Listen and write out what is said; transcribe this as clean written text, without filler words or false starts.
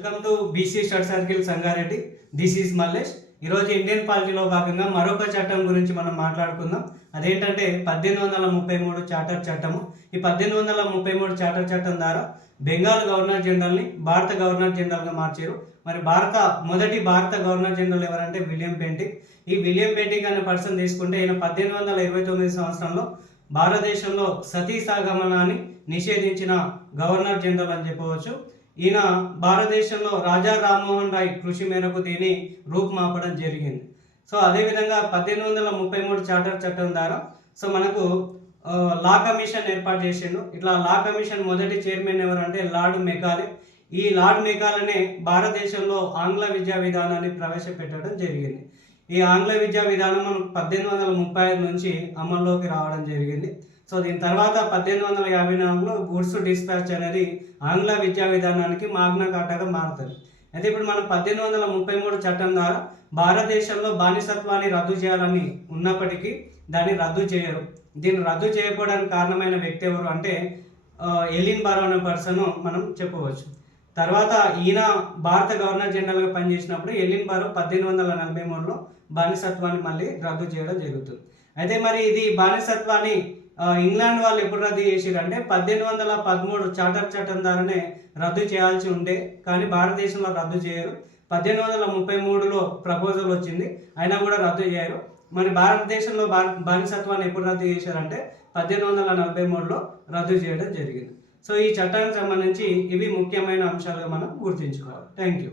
Welcome to BC study circle Sangareddy. This is Mallesh. ఈరోజు Indian పాలిటీలో భాగంగా మరొక చట్టం గురించి మనం మాట్లాడుకుందాం. అదేంటంటే 1833 చార్టర్ చట్టము. ఈ 1833 చార్టర్ చట్టం ద్వారా బెంగాల్ గవర్నర్ జనరల్ని భారత గవర్నర్ జనరల్గా మార్చారు. మరి మొదటి భారత గవర్నర్ జనరల్ ఎవరంటే విలియం బెంటిక్. ఈ విలియం బెంటిక్ అనే పర్సన్ తీసుకుంటే ఈయన 1829 సంవత్సరంలో భారతదేశంలో సతీ సహగమనాన్ని నిషేధించిన గవర్నర్ జనరల్ అని చెప్పవచ్చు. ఈయన భారతదేశంలో రాజా రామ్మోహన్ రాయ్ కృషి మేరకు దీన్ని రూపుమాపడం జరిగింది. సో అదేవిధంగా 1833 చార్టర్ చట్టం ద్వారా మనకు లా కమిషన్ ఏర్పాటు చేసిండు. ఇట్లా లా కమిషన్ మొదటి చైర్మన్ ఎవరంటే లార్డ్ మెకాలే. ఈ లార్డ్ మెకాలేనే భారతదేశంలో ఆంగ్ల విద్యా విధానాన్ని ప్రవేశపెట్టడం జరిగింది. ఈ ఆంగ్ల విద్యా విధానం మనకు 1835 నుంచి అమల్లోకి రావడం జరిగింది. సో దీని తర్వాత 1854లో గుడ్స్ డిస్పాచ్ అనేది ఆంగ్ల విద్యా విధానానికి మాగ్నా కార్టాగా మారుతుంది. అయితే ఇప్పుడు మనం 1833 చట్టం ద్వారా భారతదేశంలో బానిసత్వాన్ని రద్దు చేయాలని ఉన్నప్పటికీ దాన్ని రద్దు చేయరు. దీన్ని రద్దు చేయకపోవడానికి కారణమైన వ్యక్తి ఎవరు అంటే ఎలిన్ బారో అనే పర్సన్ మనం చెప్పవచ్చు. తర్వాత ఈయన భారత గవర్నర్ జనరల్గా పనిచేసినప్పుడు ఎలిన్ బారో 1843లో బానిసత్వాన్ని మళ్ళీ రద్దు చేయడం జరుగుతుంది. అయితే మరి ఇది బానిసత్వాన్ని ఇంగ్లాండ్ వాళ్ళు ఎప్పుడు రద్దు చేసారు అంటే 1813 చార్టర్ చట్టం ద్వారానే రద్దు చేయాల్సి ఉంటే కానీ భారతదేశంలో రద్దు చేయరు. 1833లో ప్రపోజల్ వచ్చింది, అయినా కూడా రద్దు చేయరు. మరి భారతదేశంలో బానిసత్వాన్ని ఎప్పుడు రద్దు చేశారంటే 1843లో రద్దు చేయడం జరిగింది. సో ఈ చట్టానికి సంబంధించి ఇవి ముఖ్యమైన అంశాలుగా మనం గుర్తుంచుకోవాలి. Thank you.